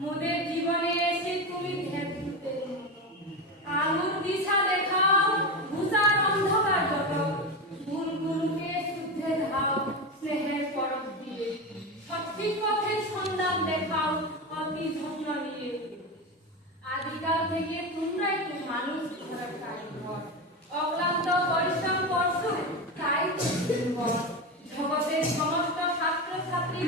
মোদের জীবনে এসে তুমি ধ্যানের মতো আলোর দিশা দেখাও, ভূতার অন্ধকার যত গুনগুনকে শুদ্ধে ধাও স্নেহের পরব দিয়ে, সঠিক পথের সন্ধান দেখাও অতি যত্ন নিয়ে। আদিকাল থেকে তোমরাই তো মানুষ ধরার কারিগর, অক্লান্ত পরিশ্রম করছো তাই তো জগতের সমস্ত ছাত্র ছাত্রী